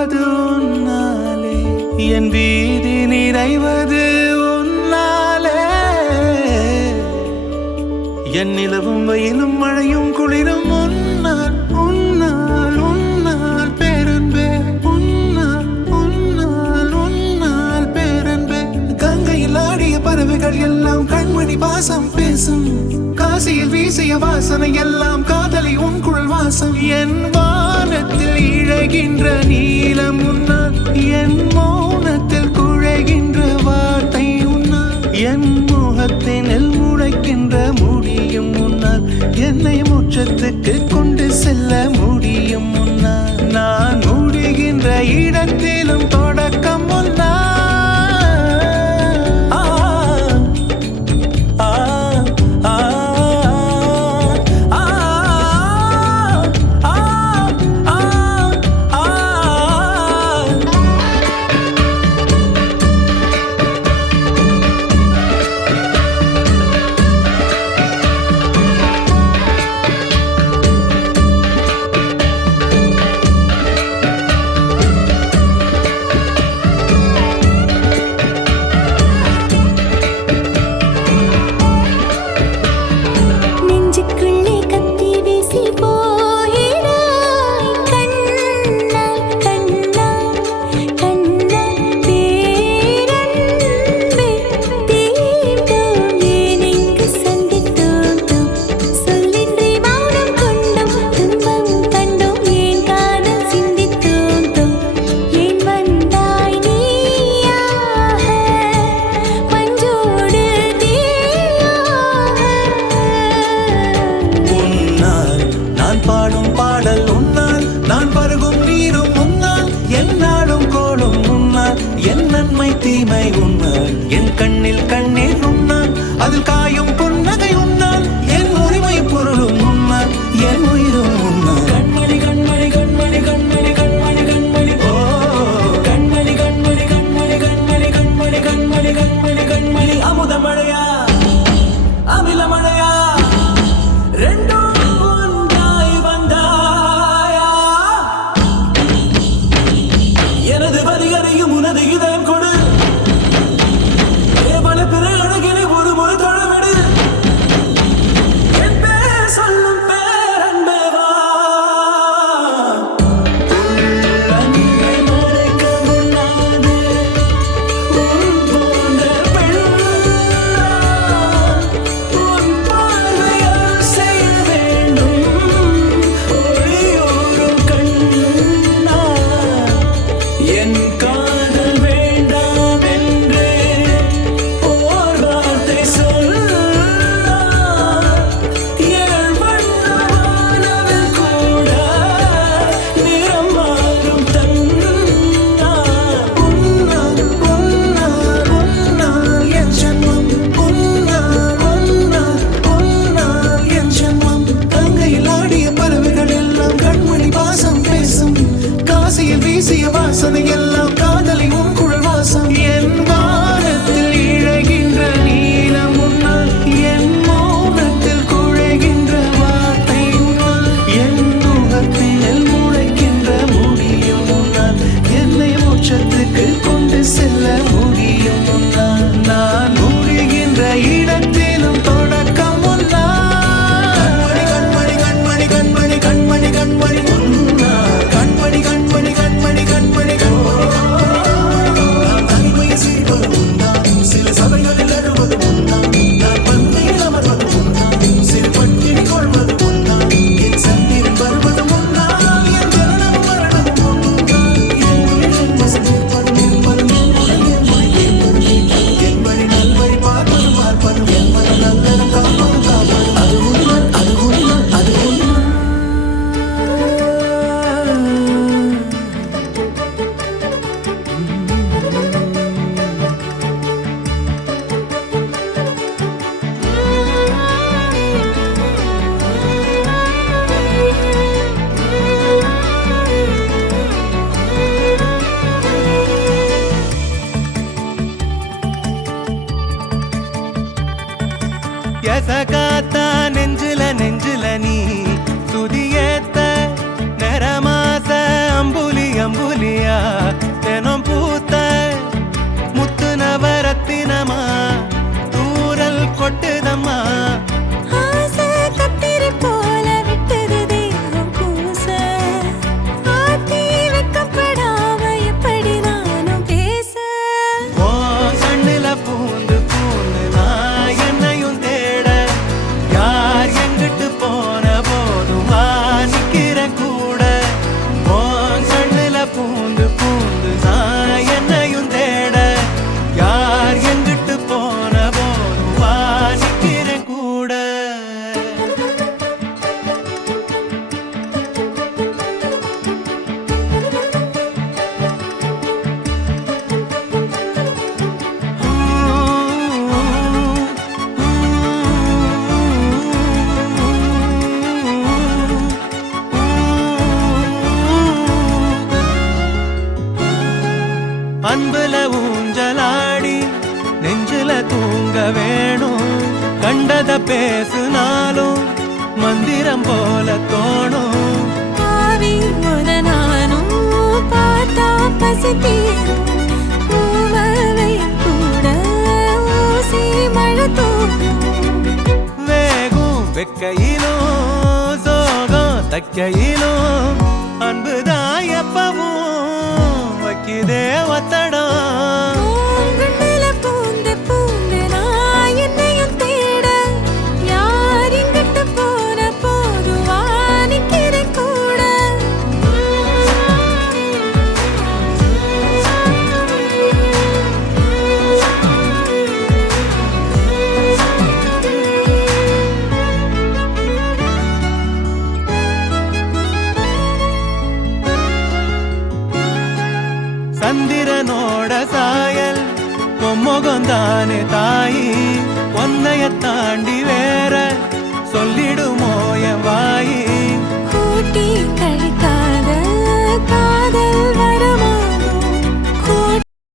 வாழ்வது உன்னாலே, என் வீதி நிறைவது உன்னாலே. என் நிலவும் வெயிலும் மழையும் குளிரும் உன்னால், உன்னால், உன்னால் பேரன்பே. உன்னால், உன்னால், உன்னால் பேரன்பே. கங்கையில் ஆடிய பறவைகள் எல்லாம் கண்மணி பாசம் பேசும். காசியில் வீசிய வாசனை எல்லாம் காதலி உன் குழல் வாசம். என் வானத்தில் இழகின்ற நீலம் உன்னால், என் மௌனத்தில் குழைகின்ற வார்த்தை உன்னால், என் முகத்தினில் முளைக்கின்ற முடியும் உன்னால், என்னை மோட்சத்துக்கு கொண்டு செல்ல முடியும் உன்னால். நான் முடிகின்ற இடத்திலும் தொடக்கம் உன்னால். பாடும் பாடல் உன்னால், நான் பருகும் நீரும் உன்னால், என் நாடும் கோளும் உன்னால், என் நன்மை தீமை உன்னால், என் கண்ணில் கண்ணீர் உன்னால், அதில் காயும் புன்னகை உன்னால், என் உரிமை பொருளும் உன்னால், என் உயிரும் உன்னால். கண்மணி கண்மணி கண்மணி கண்மணி கண்மணி கண்மணி ஓ கண்மணி கண்மணி கண்மணி கண்மணி கண்மணி கண்மணி கண்மணி கண்மணி. அமுத மழையா அமில மழையா ரெண்டும் வீசிய வாசனை எல்லாம் காதலி உன் குழல் வாசம். என் வானத்தில் இழகின்ற நீலம் உன்னால், என் மௌனத்தில் குழைகின்ற வார்த்தை உன்னால், என் முகத்தினில் முளைக்கின்ற முடியும் உன்னால், என்னை மோட்சத்துக்கு கொண்டு செல்ல முடியும் உன்னால். நான் முடிகின்ற இடத்திலும் தொடக்கம் உன்னால். கண்மணி கண்மணி கண்மணி கண்மணி கண்மணி உன்னால், கண்மணி கண்மணி கண்மணி கண்மணி கண்மணி. நான் தனிமையில் சிரிப்பது உன்னால், சில சபைகளில் அழுவது உன்னால், நான் பந்தையில் அமர்வது உன்னால், சிறு பட்டினி கொள்வது உன்னால், என் சந்திரன் வருவது உன்னால், என் ஜனனம் மரணம் உன்னால், என் உயிரின் வசம் இருப்பதும் இருப்பதும் என் உடல் என் மொழி அன்புல ஊஞ்சலாடி நெஞ்சில தூங்க வேணும். கண்டத பேசுனாலும் மந்திரம் போல தோணும். ஆவி ஒரு நானும் பார்த்தா பசி தீரும். பூவவை கூட ஊசி மழை தூக்கும். வேகும் வெக்கையிலும் சோகம் தக்கையிலும் அன்புதான் எப்பவும் வைக்குதே ஒத்தடம். பூங்குழல பூந்து பூந்து நான் என்னையும் தேட. யார் இங்கிட்டு போன போதுவா நிக்கிறேன் கூட. சந்திரனோட சாயல் பொம்முகந்தானே தாயி. ஒன்னைய தாண்டி வேற சொல்லிடுமோ